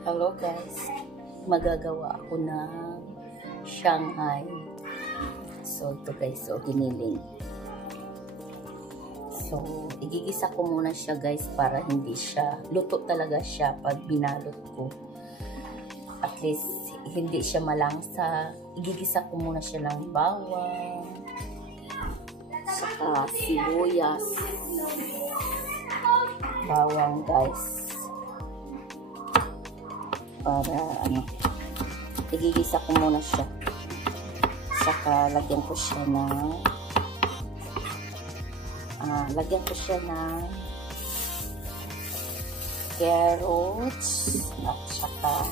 Hello guys, magagawa ako ng Shanghai. So ito guys, so giniling. So igigisa ko muna siya guys para hindi siya, luto talaga siya pag binalot ko. At least hindi siya malangsa. Igigisa ko muna siya ng bawang, saka sibuyas, bawang guys. Para igigisa ko muna siya. Saka lagyan ko siya ng carrots at saka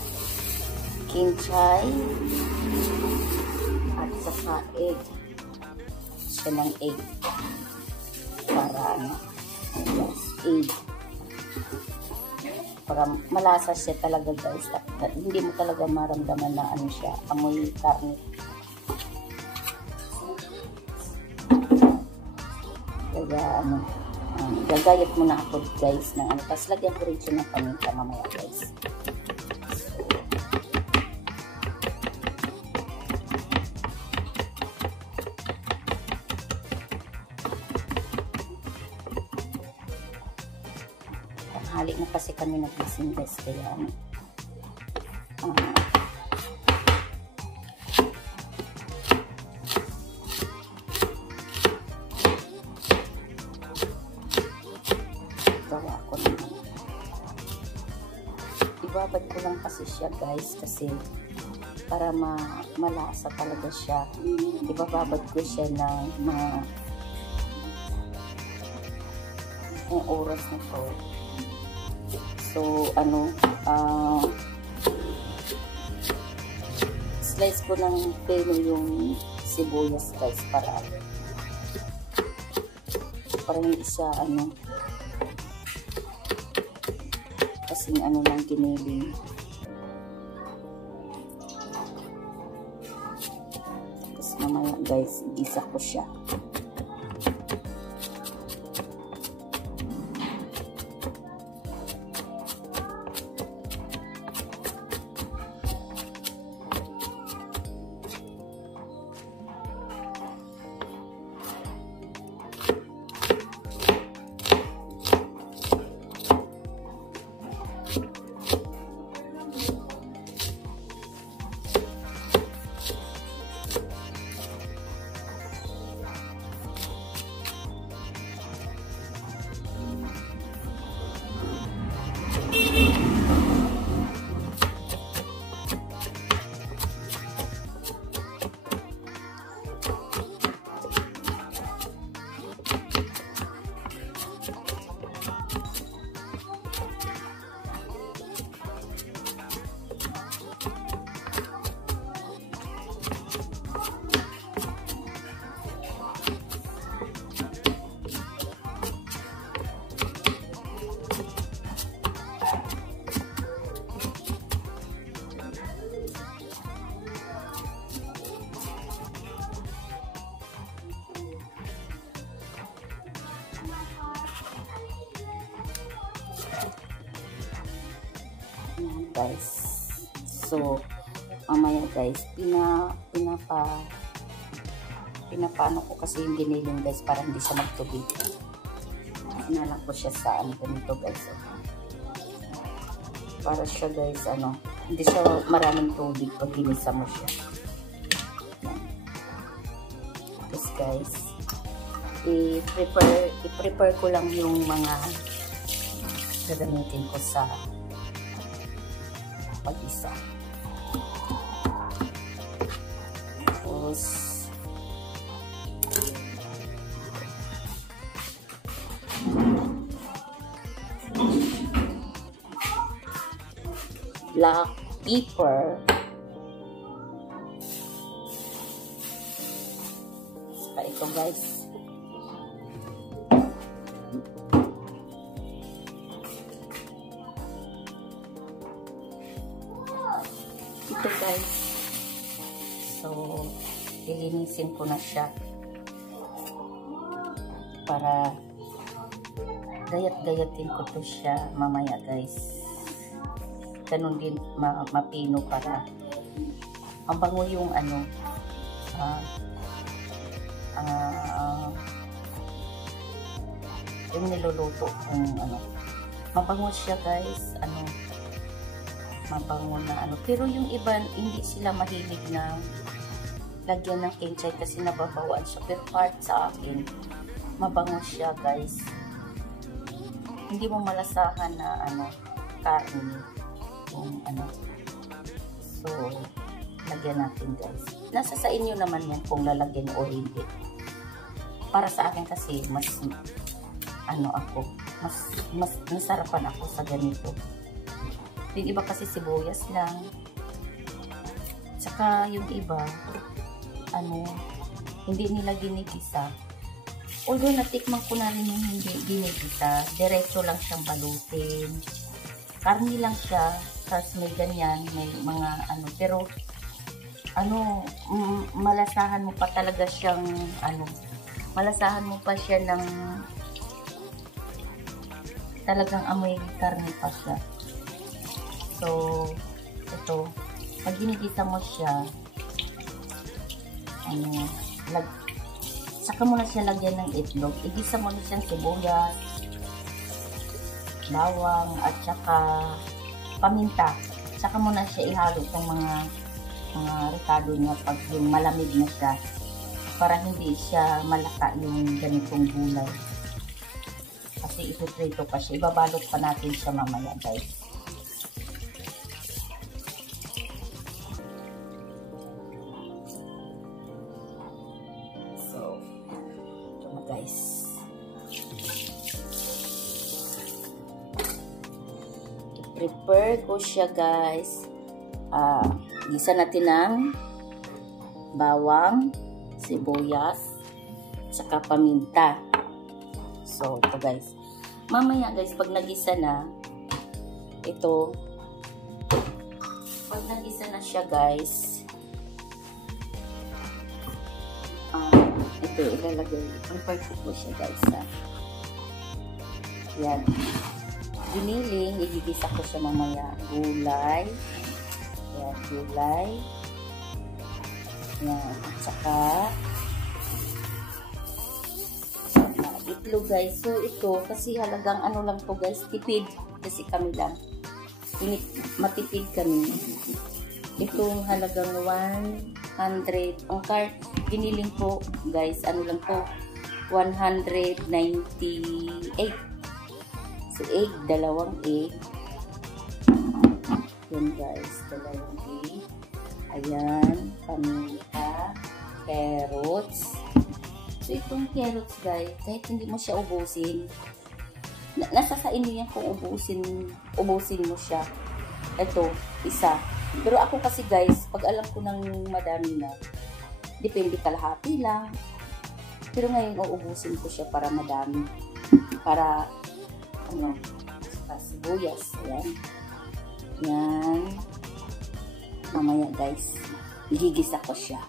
kinchay at saka egg. Siya ng egg para egg. Para malasa siya talaga guys. Hindi mo talaga maramdaman na siya, amoy karne. Kaya gagayat muna ako guys ng tapos lagyan ko rin siya ng paminta mamaya guys. Halik na kasi kami nag-gising guys, kaya gawa ko naman. Ibabad ko lang kasi siya guys, kasi para malasa talaga siya. Ibababad ko siya ng mga oras na to. So, slice ko ng peno yung sibuyas guys para hindi siya kasing lang giniling. Tapos mamaya guys, igisa ko siya. Guys, so mamaya guys, pinapaano ko kasi yung giniling guys para hindi siya magtubig. Inalang ko siya sa ganito guys, para siya guys hindi siya maraming tubig pag ginisa mo siya. Tapos guys, i-prepare ko lang yung mga gagamitin ko sa pag-isa. Tapos black pepper, saka ito guys, so lilinisin ko na siya para gayat-gayatin ko to siya mamaya guys. ganun din mapino para mabango yung ano, yung niluluto yung ano. Mabango siya guys, ano, mabango na ano. Pero yung iba, hindi sila mahilig na lagyan ng kinchay kasi nababawaan siya. Pero part sa akin, mabango siya guys. Hindi mo malasahan na ano, karne. Yung ano. So, lagyan natin guys. Nasa sa inyo naman yan kung lalagyan o hindi. Para sa akin kasi, mas ano ako, mas nasarapan ako sa ganito. Yung iba kasi sibuyas lang. Tsaka yung iba, ano, hindi nila ginigisa. Although natikman ko na rin yung hindi ginigisa, diretso lang siyang balutin. Karni lang siya, tapos may ganyan, may mga ano, pero ano, malasahan mo pa talaga siyang ano, malasahan mo pa siya ng talagang amoy karne pa siya. So, ito, pag ginigisa mo siya, ano, saka mo na siya lagyan ng itlog. Igisa mo na siyang sibuyas, bawang, at saka paminta. Saka mo na siya ihalo itong mga rekado niya pag yung malamig na siya para hindi siya malaka yung ganitong gulay. Kasi itutrito pa siya. Ibabalot pa natin siya mamaya guys. So, ito na guys. I-prepare ko siya guys. Gisa natin ng bawang, sibuyas, saka paminta. So, ito guys. Mamaya guys, pag nagisa na, ito, pag nagisa na siya guys, ito, ilalagay. Ang perfect ko siya guys. Yan. Giniling, igigisa ko siya mamaya. Gulay. Yan, gulay. Yan, at saka itlog guys. So ito kasi halagang ano lang to guys, tipid kasi kami lang matipid kami. Itong halagang 100 ang cart giniling ko guys, ano lang to 198. So egg, dalawang egg. Yan guys, dalawang egg. Ayan, paminta, carrots. So, itong carrots guys, kahit hindi mo siya ubusin, nasa sa inyo yan kung ubusin mo siya. Ito, isa. Pero ako kasi guys, pag alam ko ng madami na, depende kalahati lang. Pero ngayon, uubusin ko siya para madami. Para, ano, sibuyas. Ayan. Yan. Mamaya guys, igigisa ko siya.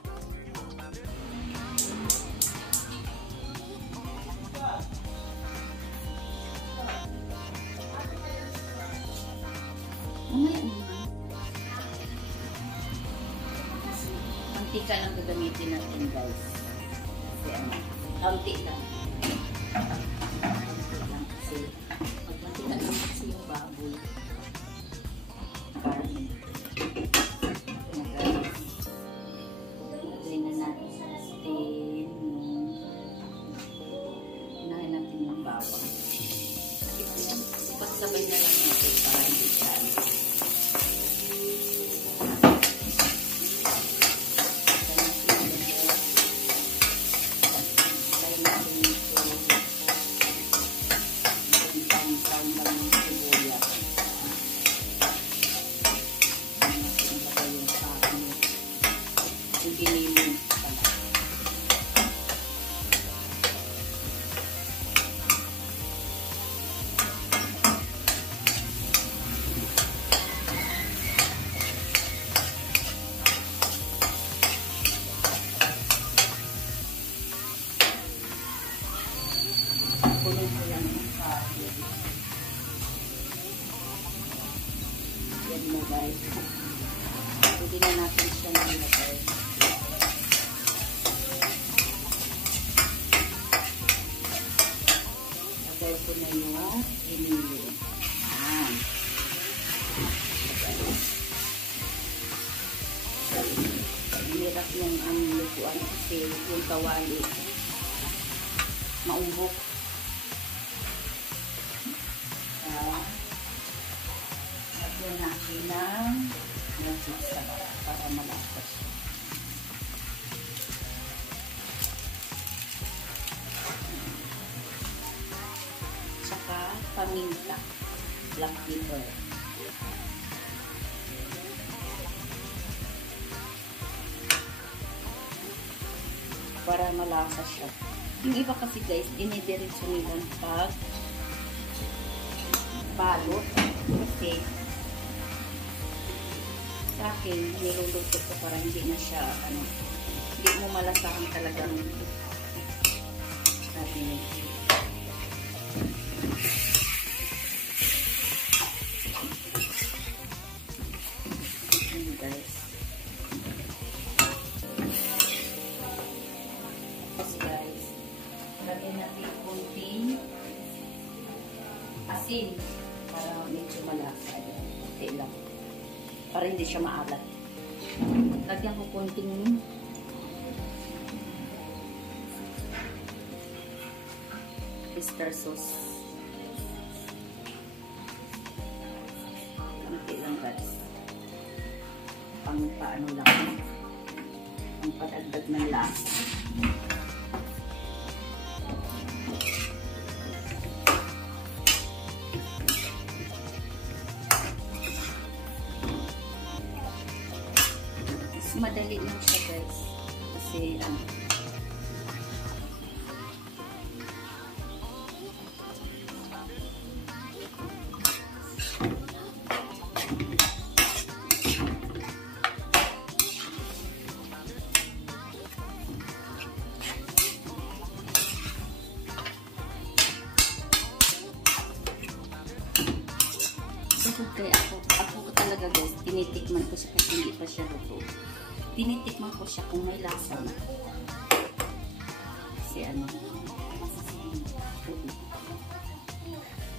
Mantika lang gagamitin natin guys. Kasi ano, kaunti lang. Kaunti lang kasi pag mantika lang kasi yung baboy. Lagay na natin. Unahin natin yung bawang. Pagsabay na lang natin para hindi siya. mo guys. Pwede na natin siya nilagay. Lagay ko na yung inili. Ayan. Hirap yung lutuan kasi yung kawali maumbok. Lagyan natin ng nagkisa para malakas siya. Tsaka paminta, black pepper. Para malasa siya. Yung iba kasi guys, dinidiretso nilang pag balot. Kasi sa akin, niluluto ko para hindi na siya, hindi mo malasahan talagang sabi niya. Ayan guys. Guys, lagyan natin kunting asin para medyo malasa. Kunti lang. Para hindi siya maalat. Lagyan ko kunting oyster sauce. Kunti lang guys. Pang paano lang. Pang padagdag ng lasa. Madali lang siya guys kasi kaya ako talaga guys, tinitikman ko siya kasi hindi pa siya luto. Tinitikman ko siya kung may lasa na. Kasi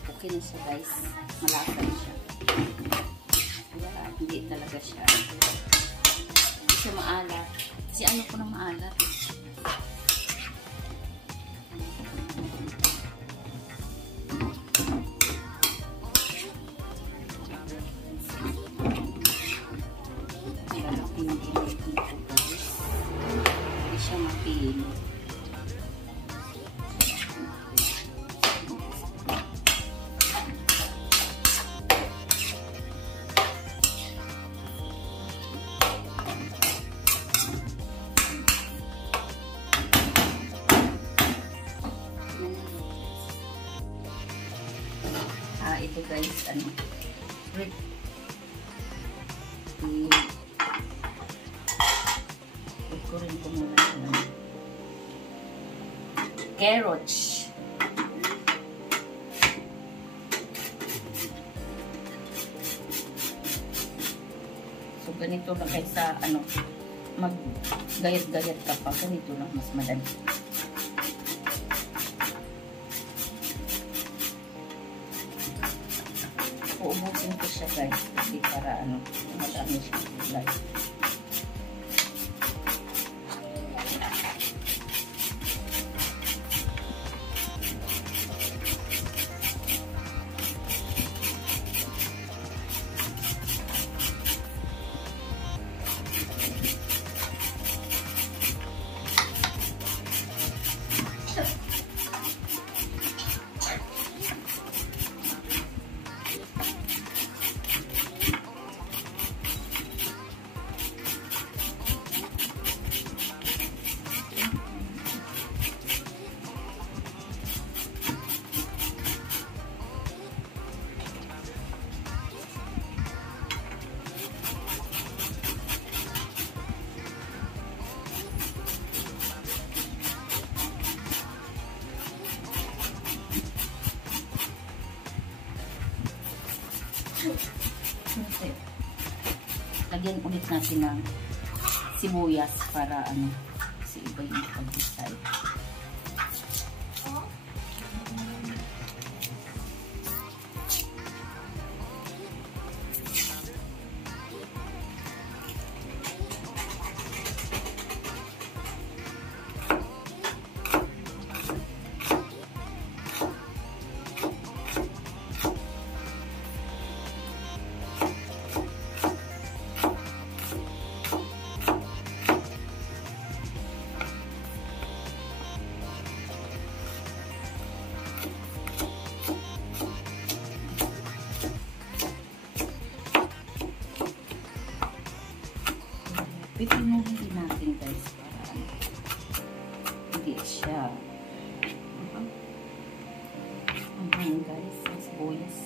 okay na siya guys. Malasa na siya. Kaya hindi talaga siya. Hindi siya maalat. Kasi ano ko na maalat. Ito guys, red ko rin ko muna carrots. So ganito lang kaysa mag-gayat-gayat ka pa, ganito lang mas madali. Uubusin ko siya guys kasi para madami siya kulay. lagyan ulit natin ng sibuyas para ano, kasi iba yung pag-decide. Pipinuhin din natin guys para hindi siya guys, ang sibuyas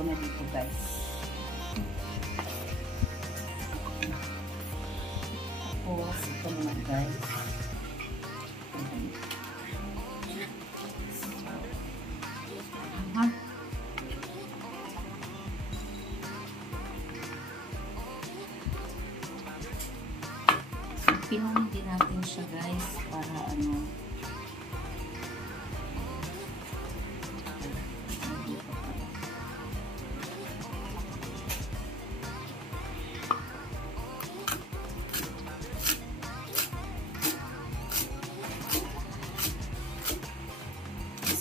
na dito guys. Tapos ito naman guys. Pinunin din natin siya guys para ano,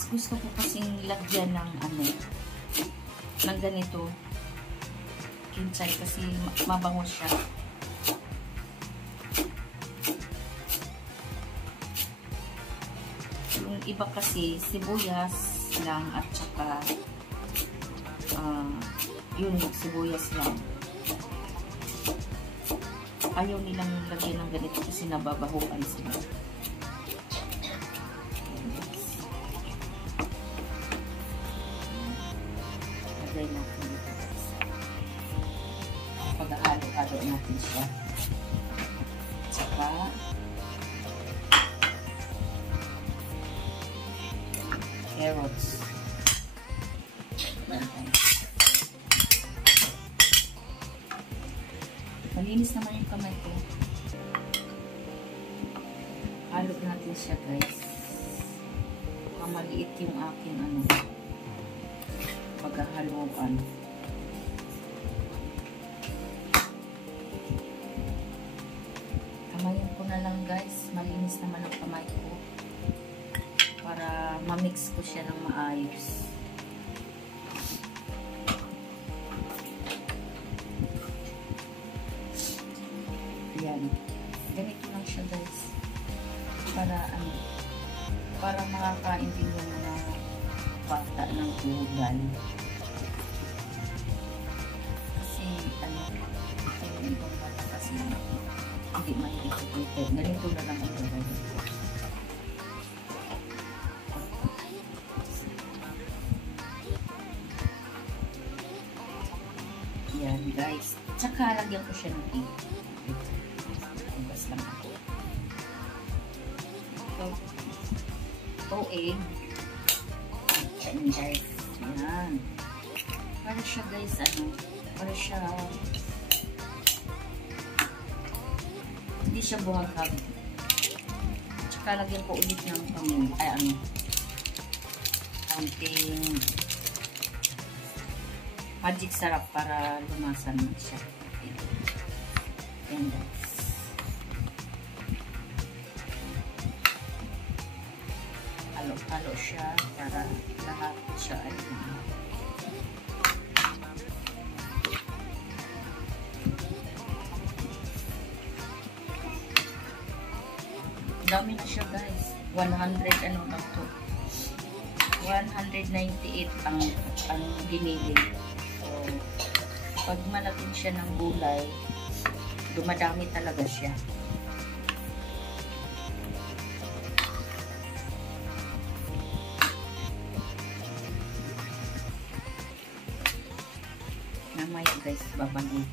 gusto ko kasing lagyan ng ano, ng ganito kinchay kasi mabango siya. Yung iba kasi sibuyas lang at saka yun, sibuyas lang. Ayaw nilang lagyan ng ganito kasi nababahuan sila. Lagay natin dito guys. Pag-ahalo-halo natin siya. Tsaka carrots. Malinis naman yung kamay ko. Halo natin siya guys. Maliit yung aking ano, paghahaluan. Kamayan ko na lang guys. Malinis naman ang kamay ko. Para ma-mix ko siya ng maayos. Yan. Ganito lang siya guys. Para ano, para makakain din yung mga bata ng ulan. Kasi ano, yung ibang bata kasi hindi mahilig sa Twitter. Ganito na lang ang gagawin ko. Yan guys. Tsaka lagyan ko siya ng egg. Tugas lang ako. Ito egg. Yan guys. Yan. Para siya guys, ano, para siya hindi siya buhagkag. Tsaka lagyan ko ulit ng pamin. Ay ano, konting magic sarap para lumasan siya. Yan guys. Halo-halo siya para lahat siya ay dami na siya guys. 100 ano lang to. 198 ang binili. So, pag malagyan siya ng gulay, dumadami talaga siya. Namaya guys, babalot.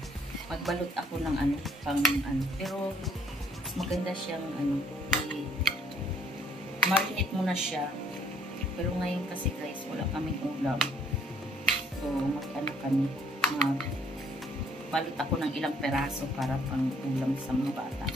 Magbalot ako ng ano, pang ano. Pero, mas maganda siyang ano, marinate mo na siya. Pero ngayon kasi guys, wala kaming ulam. So, mag-ano kami, balot ako ng ilang peraso para pang ulam sa mga bata.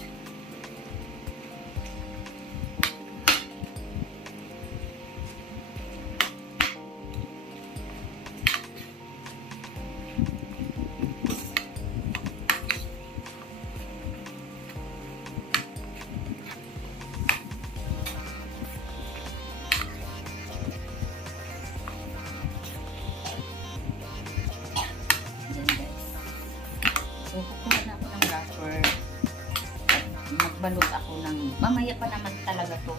So, kukuha na ako ng wrapper. Magbalot ako ng, mamaya pa naman talaga to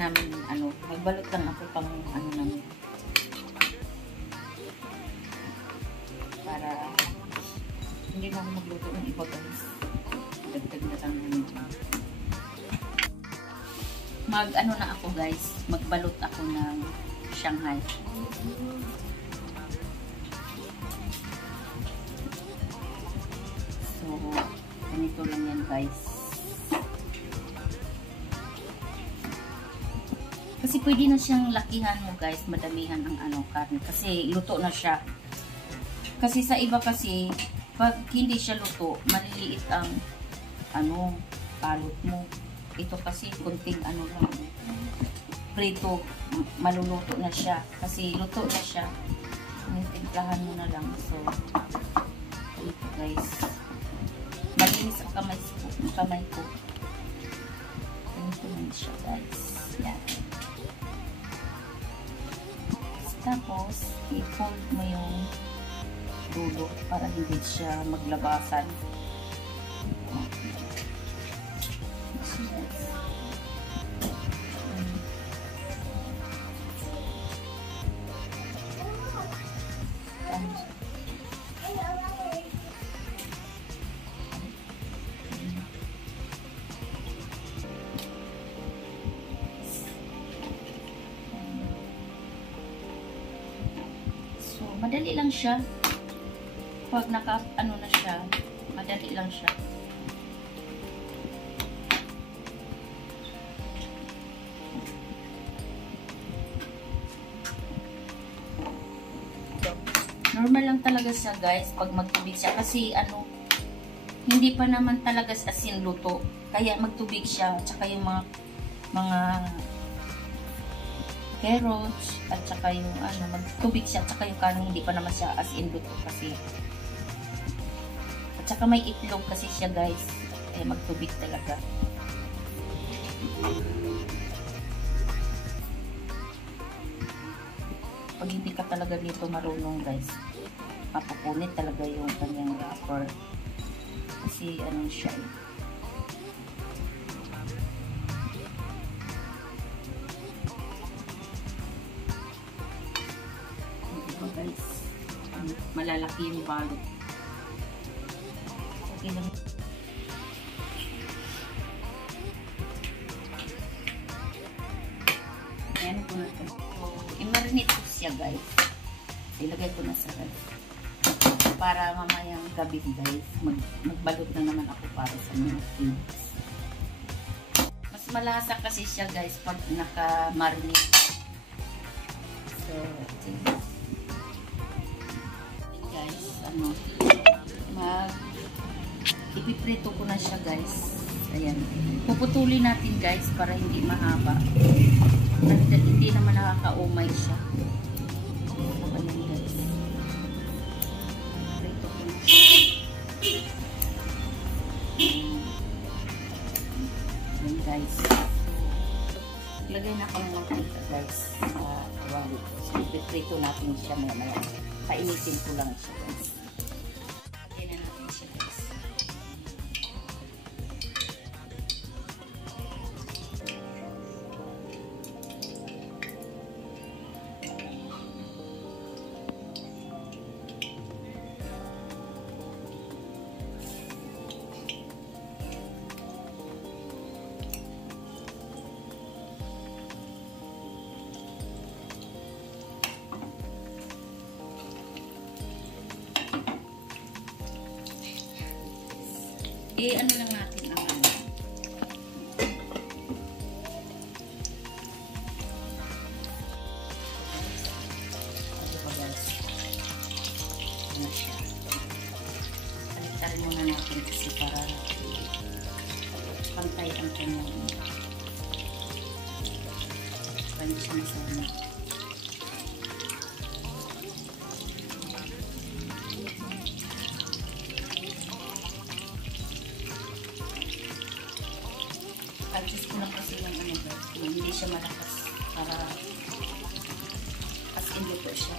namin, ano, magbalot lang ako pang, ano namin. Para, hindi na ako magluto ng iba guys. Dagdag na lang ano. Ano na ako guys, magbalot ako ng Shanghai. So, ganito lang yan guys. Kasi pwede na siyang lakihan mo guys, madamihan ang ano, karne. Kasi luto na siya. Kasi sa iba kasi, pag hindi siya luto, maliliit ang ano, balot mo. Ito kasi kunting ano lang, prito, maluluto na siya. Kasi luto na siya. Timplahan mo na lang. So, ito guys. Malinis ang kamay ko. Ganito lang siya guys. Yan. Tapos, i-fold mo yung dulo para hindi siya maglabasan. Madali lang siya. Pag ano na siya, madali lang siya. Normal lang talaga siya guys, pag magtubig siya. Kasi ano, hindi pa naman talaga asin luto. Kaya magtubig siya. Tsaka yung mga carrots, at saka yung ano, magtubig siya, at saka yung karne hindi pa naman siya as in luto kasi. At saka may itlog kasi siya guys, eh magtubig talaga. Pag hindi ka talaga dito marunong guys, mapupunit talaga yung kanyang wrapper. Kasi ano siya eh. Guys, malalaki yung balot. Okay lang. Ayan ko na ito. So, i-marinate ko siya guys. Ilagay ko na sa rice. Para mamayang gabi guys, magbalot na naman ako para sa mga kids. Mas malasa kasi siya guys pag naka-marinate. So, okay. Ano, ipiprito ko na siya guys. Ayan, puputulin natin guys para hindi mahaba. Hindi naman nakaka-umay siya. Ayan guys, prito ko na siya. Ayan guys, lagay na ako ng mantika guys sa kawali. So ipiprito natin siya maya. Painitin ko lang siya guys. ano lang natin ang ano. Ito pa guys. Ano siya. Paliktarin muna natin kasi para pantay ang kanyang pwede siya masama. Adjust ko na kasi yung ano ba, hindi siya malakas para as in luto siya.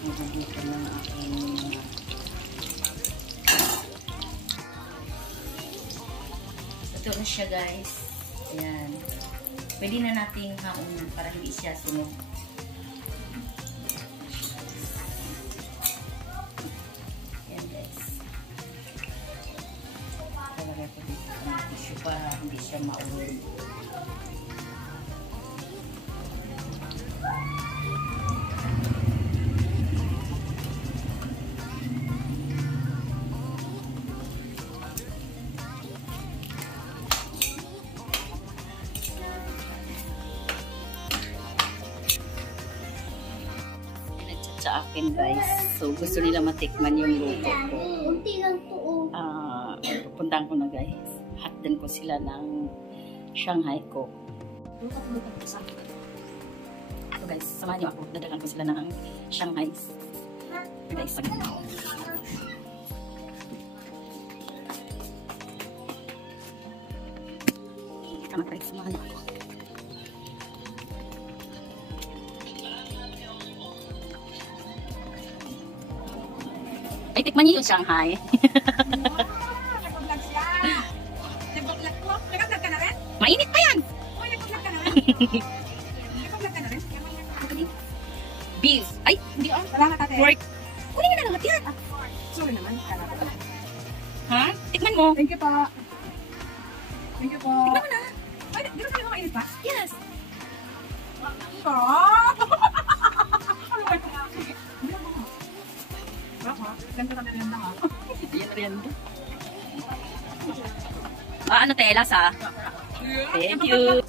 Mabubuto na ang aking ito na siya guys. Ayan. Pwede na natin haunan para hindi siya sunog. Para hindi siya maulog. Nag-chat sa akin guys. So gusto nila matikman yung luto ko. Unti lang to. Pupuntahan ko na guys. Hatdan ko sila ng Shanghai Coke. So guys, samahan niyo ako. Dadagan ko sila ng Shanghai. Guys, tama guys, samahan niyo ako. Ay, tikman niyo yung Shanghai. Mainit pa yan! Beef. Ay, hindi ah. Salamat ate. Pork. Kunin nga na lahat yan. Sorry naman. Ha? Tikman mo. Thank you po. Thank you po. Tikman mo na. Ay, di ba sabi mo mainit pa? Yes. Ganda ka na rin lang ha. Yan rin. Ano te, lasa? Thank you.